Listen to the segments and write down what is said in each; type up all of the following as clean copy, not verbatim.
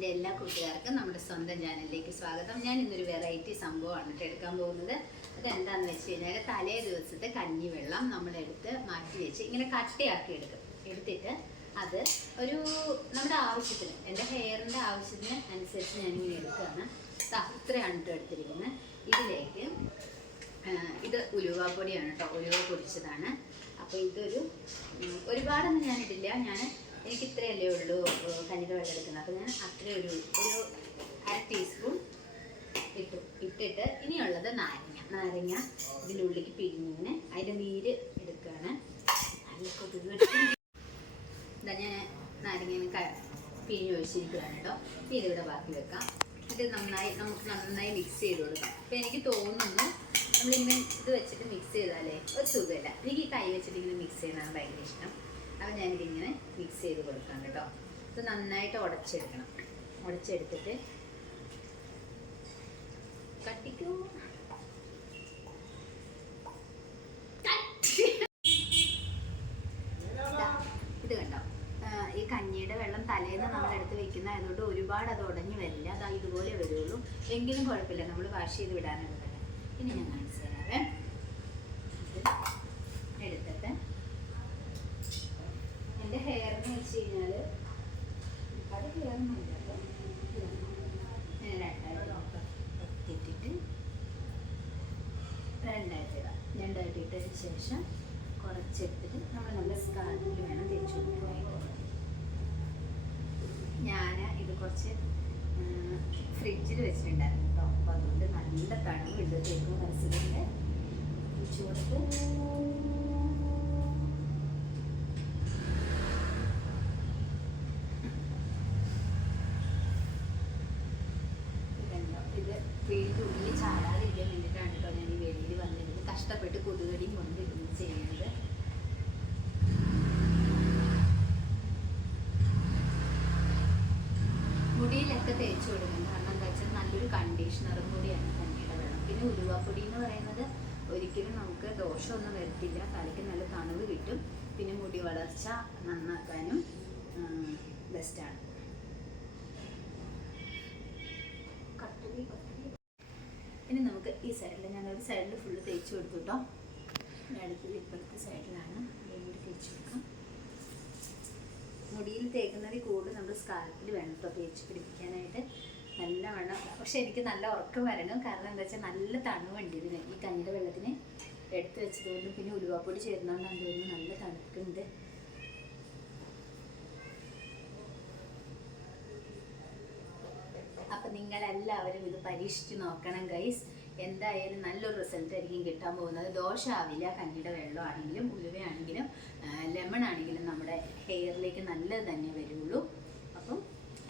എൻ്റെ എല്ലാ കൂട്ടുകാർക്കും നമ്മുടെ സ്വന്തം ചാനലിലേക്ക് സ്വാഗതം. ഞാൻ ഇന്നൊരു വെറൈറ്റി സംഭവമാണ് എടുക്കാൻ പോകുന്നത്. അതെന്താണെന്ന് വെച്ച് കഴിഞ്ഞാൽ തലേ ദിവസത്തെ കഞ്ഞിവെള്ളം നമ്മളെടുത്ത് മാറ്റി വെച്ച് ഇങ്ങനെ കട്ടയാക്കി എടുത്തിട്ട് അത് ഒരു നമ്മുടെ ആവശ്യത്തിന്, എൻ്റെ ഹെയറിൻ്റെ ആവശ്യത്തിന് അനുസരിച്ച് ഞാനിങ്ങനെ എടുക്കുകയാണ്. ഇത്രയാണ് കേട്ടോ എടുത്തിരിക്കുന്നത്. ഇതിലേക്ക് ഇത് ഉലുവാപ്പൊടിയാണ് കേട്ടോ, ഉലുവ പൊടിച്ചതാണ്. അപ്പോൾ ഇതൊരു ഒരുപാടൊന്നും ഞാനിടില്ല, എനിക്ക് ഇത്രയല്ലേ ഉള്ളൂ കഞ്ഞിയുടെ വെള്ളം എടുക്കുന്നത്. അപ്പോൾ ഞാൻ അത്രയും ഒരു അര ടീസ്പൂൺ ഇട്ടിട്ട് ഇനിയുള്ളത് നാരങ്ങ ഇതിനുള്ളിലേക്ക് പിഴിഞ്ഞിങ്ങനെ അതിൻ്റെ നീര് എടുക്കുകയാണ്. നല്ല കൊതുക് ഇതാ ഞാൻ നാരങ്ങ പിഴിഞ്ഞ് ഒഴിച്ചിരിക്കുകയാണ് കേട്ടോ. ഇതിവിടെ ബാക്കി വെക്കാം. ഇത് നമുക്ക് നന്നായി മിക്സ് ചെയ്ത് കൊടുക്കാം. അപ്പോൾ എനിക്ക് തോന്നുന്നു നമ്മളിങ്ങനെ ഇത് വെച്ചിട്ട് മിക്സ് ചെയ്താലേ ഒരു സുഖമില്ല. എനിക്ക് കൈ വെച്ചിട്ട് ഇങ്ങനെ മിക്സ് ചെയ്യുന്നതാണ് ഭയങ്കര ഇഷ്ടം. അപ്പോൾ ഞാനിതിങ്ങനെ മിക്സ് ചെയ്ത് കൊടുക്കാം കേട്ടോ. ഇത് നന്നായിട്ട് ഉടച്ചെടുക്കണം. ഉടച്ചെടുത്തിട്ട് കട്ടിക്കൂ ഇത് കണ്ടോ, ഈ കഞ്ഞിയുടെ വെള്ളം തലേന്ന് നമ്മളെടുത്ത് വെക്കുന്ന അതുകൊണ്ട് ഒരുപാട് അത് ഉടഞ്ഞു വരില്ല. അതാ ഇതുപോലെ വരുള്ളൂ. എങ്കിലും കുഴപ്പമില്ല, നമ്മൾ വാഷ് ചെയ്ത് വിടാനുള്ളതല്ല. ഇനി ഞാൻ കാണിച്ചു തരാവേ. എടുത്തിട്ട് എൻ്റെ ഹെയറിന് വെച്ച് കഴിഞ്ഞാൽ അത് ഹെയറിനില്ല കേട്ടോ. രണ്ടായിട്ട് ഇട്ടതിന് ശേഷം കുറച്ചെടുത്തിട്ട് നമ്മുടെ സ്കാൽപ്പിൽ വേണം തേച്ച് കൊടുക്കാനായിട്ട്. ഞാൻ ഇത് കുറച്ച് ഫ്രിഡ്ജിൽ വെച്ചിട്ടുണ്ടായിരുന്നു കേട്ടോ. അപ്പോൾ അതുകൊണ്ട് നല്ല തണുപ്പുണ്ട്. തേക്കും മനസ്സിലുണ്ട് ഒഴിച്ച് കൊടുത്ത് ഇത് വീടിൻ്റെ ഉള്ളിൽ ചാടാതിരിക്കാൻ വേണ്ടിയിട്ടാണ് കേട്ടോ ഞാൻ ഈ വെളിയിൽ വന്നിരുന്നത്. കഷ്ടപ്പെട്ട് കൊതുകടിയും കൊണ്ട് ഇത് ചെയ്യുന്നത്. മുടിയിലൊക്കെ തേച്ച് കൊടുക്കുന്നത് കാരണം എന്താ വെച്ചാൽ നല്ലൊരു കണ്ടീഷണറും കൂടിയാണ് കഞ്ഞിയുടെ വെള്ളം. പിന്നെ ഉലുവാപ്പൊടി എന്ന് പറയുന്നത് ഒരിക്കലും നമുക്ക് ദോഷമൊന്നും വരത്തില്ല. തലയ്ക്ക് നല്ല തണുവ് കിട്ടും. പിന്നെ മുടി വളർച്ച നന്നാക്കാനും ബെസ്റ്റാണ്. ഇനി നമുക്ക് ഈ സൈഡിൽ, ഞാനൊരു സൈഡിൽ ഫുള്ള് തേച്ച് കൊടുത്തു കേട്ടോ. അടുത്തത് ഇപ്പോഴത്തെ സൈഡിലാണ് കൂടി തേച്ച് കൊടുക്കാം. മുടിയിൽ തേക്കുന്നതിൽ കൂടുതൽ നമ്മൾ സ്കാൽപ്പിൽ വേണം കേട്ടോ തേച്ച് പിടിപ്പിക്കാനായിട്ട്. നല്ല വേണം. പക്ഷെ എനിക്ക് നല്ല ഉറക്കം വരണം. കാരണം എന്താ വെച്ചാൽ നല്ല തണുവുണ്ട് ഇതിന്. ഈ കഞ്ഞിയുടെ വെള്ളത്തിന് എടുത്ത് വെച്ചതുകൊണ്ടും പിന്നെ ഉലുവാപ്പൊടി ചേരുന്നതുകൊണ്ടാണ് തോന്നുന്നു നല്ല തണുക്കുന്നുണ്ട്. അപ്പം നിങ്ങളെല്ലാവരും ഇത് പരീക്ഷിച്ച് നോക്കണം ഗൈസ്. എന്തായാലും നല്ലൊരു റിസൾട്ട് ആയിരിക്കും കിട്ടാൻ പോകുന്നത്. ദോഷമാവില്ല. കഞ്ഞിയുടെ വെള്ളമാണെങ്കിലും ഉലുവയാണെങ്കിലും ലെമൺ ആണെങ്കിലും നമ്മുടെ ഹെയറിലേക്ക് നല്ലത് തന്നെ വരുള്ളൂ. അപ്പം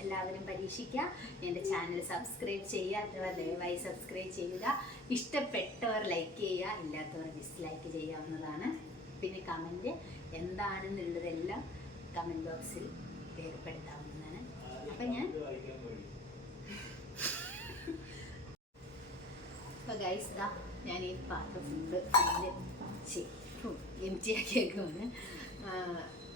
എല്ലാവരും പരീക്ഷിക്കുക. എൻ്റെ ചാനൽ സബ്സ്ക്രൈബ് ചെയ്യാത്തവർ ദയവായി സബ്സ്ക്രൈബ് ചെയ്യുക. ഇഷ്ടപ്പെട്ടവർ ലൈക്ക് ചെയ്യുക, ഇല്ലാത്തവർ ഡിസ്ലൈക്ക് ചെയ്യാവുന്നതാണ്. പിന്നെ കമൻറ്റ് എന്താണെന്നുള്ളതെല്ലാം കമൻറ്റ് ബോക്സിൽ രേഖപ്പെടുത്താവുന്നതാണ്. അപ്പം അപ്പോൾ ഗൈസ് ഇതാ ഞാൻ ഈ പാത്രം ഫുള്ള് എംറ്റി ആക്കിയേക്കുവാണ്.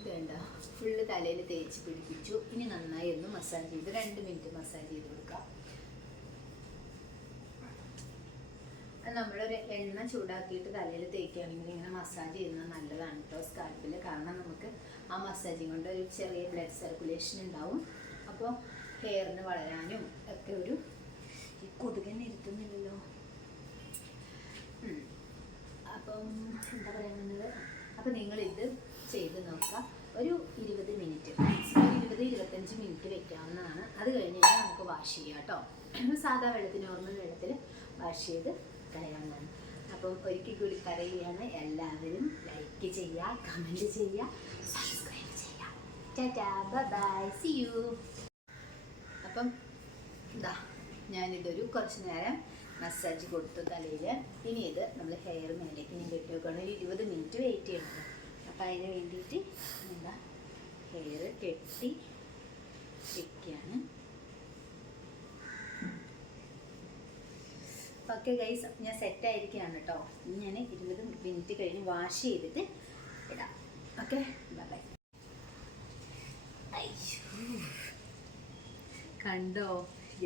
വേണ്ട ഫുള്ള് തലയിൽ തേച്ച് പിടിപ്പിച്ചു. ഇനി നന്നായി ഒന്ന് മസാജ് ചെയ്ത് 2 മിനിറ്റ് മസാജ് ചെയ്ത് കൊടുക്കാം. നമ്മളൊരു എണ്ണ ചൂടാക്കിയിട്ട് തലയിൽ തേക്കുകയാണെങ്കിൽ ഇങ്ങനെ മസാജ് ചെയ്യുന്നത് നല്ലതാണ് കേട്ടോ സ്കാൽപ്പിൽ. കാരണം നമുക്ക് ആ മസാജിങ് കൊണ്ട് ഒരു ചെറിയ ബ്ലഡ് സർക്കുലേഷൻ ഉണ്ടാവും. അപ്പോൾ ഹെയറിന് വളരാനും ഒക്കെ ഒരു ഈ കൊതുകന്നെ ഇരുത്തുന്നില്ലല്ലോ. അപ്പം എന്താ പറയുന്നത്, അപ്പം നിങ്ങളിത് ചെയ്ത് നോക്കുക. ഒരു 20 മിനിറ്റ്, മാക്സിമം 20-25 മിനിറ്റ് വെക്കാവുന്നതാണ്. അത് കഴിഞ്ഞ് കഴിഞ്ഞാൽ നമുക്ക് വാഷ് ചെയ്യാം കേട്ടോ. സാധാ വെള്ളത്തിൽ, നോർമൽ വെള്ളത്തിൽ വാഷ് ചെയ്ത് കളയാവുന്നതാണ്. അപ്പം ഒരിക്കൽ കൂടി പറയുകയാണ്, എല്ലാവരും ലൈക്ക് ചെയ്യുക, കമൻറ്റ് ചെയ്യുക, സബ്സ്ക്രൈബ് ചെയ്യുക. Tata, bye, see you. അപ്പം ഇതാ ഞാനിതൊരു കുറച്ച് നേരം മസാജ് കൊടുത്തു തലയിൽ. ഇനി ഇത് നമ്മൾ ഹെയർ മേലേക്ക് ഇനി കെട്ടി വെക്കണം. ഒരു 20 മിനിറ്റ് വെയിറ്റ് ചെയ്യണം. അപ്പം അതിന് വേണ്ടിയിട്ട് എന്താ ഹെയർ കെട്ടി വെക്കുകയാണ്. ഓക്കെ ഗൈസ്, ഞാൻ സെറ്റായിരിക്കുകയാണ് കേട്ടോ. ഇനി ഞാൻ 20 മിനിറ്റ് കഴിഞ്ഞ് വാഷ് ചെയ്തിട്ട് ഇടാം. Okay, bye. കണ്ടോ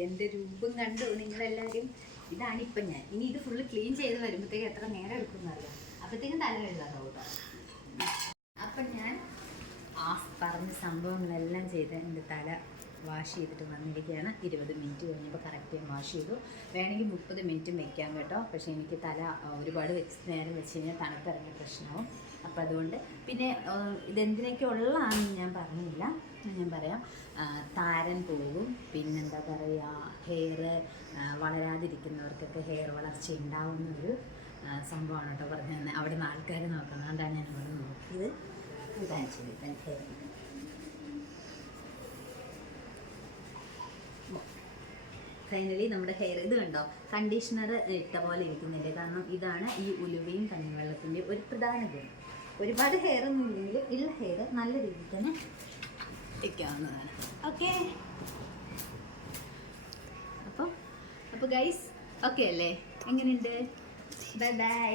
എൻ്റെ രൂപം കണ്ടോ നിങ്ങളെല്ലാവരും? ഇതാണിപ്പം ഞാൻ. ഇനി ഇത് ഫുള്ള് ക്ലീൻ ചെയ്ത് വരുമ്പോഴത്തേക്ക് എത്ര നേരം എടുക്കുന്നറിയാം. അപ്പോഴത്തേക്കും തല കഴുകാറോ കേട്ടോ. അപ്പം ഞാൻ പറഞ്ഞ സംഭവങ്ങളെല്ലാം ചെയ്ത് എൻ്റെ തല വാഷ് ചെയ്തിട്ട് വന്നിരിക്കുകയാണ്. 20 മിനിറ്റ് കഴിഞ്ഞപ്പോൾ കറക്റ്റ് ഞാൻ വാഷ് ചെയ്തു. വേണമെങ്കിൽ 30 മിനിറ്റും വെക്കാം കേട്ടോ. പക്ഷേ എനിക്ക് തല ഒരുപാട് നേരം വെച്ച് കഴിഞ്ഞാൽ തണുത്തിറങ്ങിയ പ്രശ്നമാവും. അപ്പോൾ അതുകൊണ്ട് പിന്നെ ഇതെന്തിനൊക്കെ ഉള്ളതാണെന്ന് ഞാൻ പറഞ്ഞില്ല. ഞാൻ പറയാം. താരൻ പോകും, പിന്നെന്താ പറയുക, ഹെയർ വളരാതിരിക്കുന്നവർക്കൊക്കെ ഹെയർ വളർച്ച ഉണ്ടാവുന്നൊരു സംഭവമാണ് കേട്ടോ പറഞ്ഞു തന്നെ. അവിടെ നിന്ന് ആൾക്കാർ നോക്കണം, അതുകൊണ്ടാണ് ഞാൻ ഇവിടെ നോക്കിയത്. ഹെയർ ഫൈനലി നമ്മുടെ ഹെയർ ഇത് കണ്ടോ, കണ്ടീഷണർ ഇട്ട പോലെ ഇരിക്കുന്നില്ലേ? കാരണം ഇതാണ് ഈ ഉലുവയും കഞ്ഞിവെള്ളത്തിൻ്റെ ഒരു പ്രധാന ഗുണം. ഒരുപാട് ഹെയർ ഒന്നും ഇല്ലെങ്കിലും ഉള്ള ഹെയർ നല്ല രീതിയിൽ തന്നെ വയ്ക്കാവുന്നതാണ്. ഓക്കെ, അപ്പോൾ ഗൈസ് ഓക്കെ അല്ലേ? എങ്ങനെയുണ്ട്? Bye bye.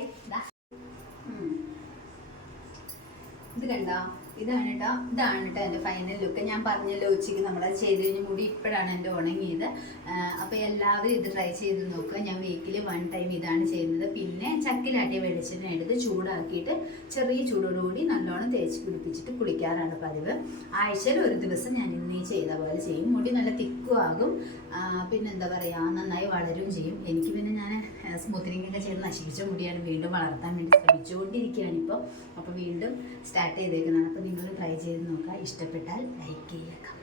ഇത് കണ്ടോ, ഇതാണ് കേട്ടോ എൻ്റെ ഫൈനൽ ലുക്ക്. ഞാൻ പറഞ്ഞല്ലോ ഉച്ചയ്ക്ക് നമ്മളത് ചെയ്ത് കഴിഞ്ഞ് മുടി ഇപ്പോഴാണ് എൻ്റെ ഉണങ്ങിയത്. അപ്പോൾ എല്ലാവരും ഇത് ട്രൈ ചെയ്ത് നോക്കുക. ഞാൻ വീക്കിലി 1 ടൈം ഇതാണ് ചെയ്യുന്നത്. പിന്നെ ചക്കിലാട്ടിയ വെളിച്ചെണ്ണ എടുത്ത് ചൂടാക്കിയിട്ട് ചെറിയ ചൂടോടുകൂടി നല്ലോണം തേച്ച് പിടിപ്പിച്ചിട്ട് കുളിക്കാറാണ് പതിവ്. ആഴ്ചയിൽ ഒരു ദിവസം ഞാൻ ഇന്നീ ചെയ്ത പോലെ ചെയ്യും. മുടി നല്ല തിക്കും ആകും, പിന്നെന്താ പറയുക, നന്നായി വളരും ചെയ്യും. എനിക്ക് പിന്നെ ഞാൻ സ്മൂത്തനിങ് ഒക്കെ ചെയ്ത് നശിപ്പിച്ച മുടിയാണ് വീണ്ടും വളർത്താൻ വേണ്ടി ശ്രമിച്ചുകൊണ്ടിരിക്കുകയാണ് ഇപ്പോൾ. അപ്പോൾ വീണ്ടും സ്റ്റാർട്ട് ചെയ്തേക്കുന്നതാണ്. അപ്പോൾ നിങ്ങൾ ട്രൈ ചെയ്ത് നോക്കുക. ഇഷ്ടപ്പെട്ടാൽ ലൈക്ക് ചെയ്യുക.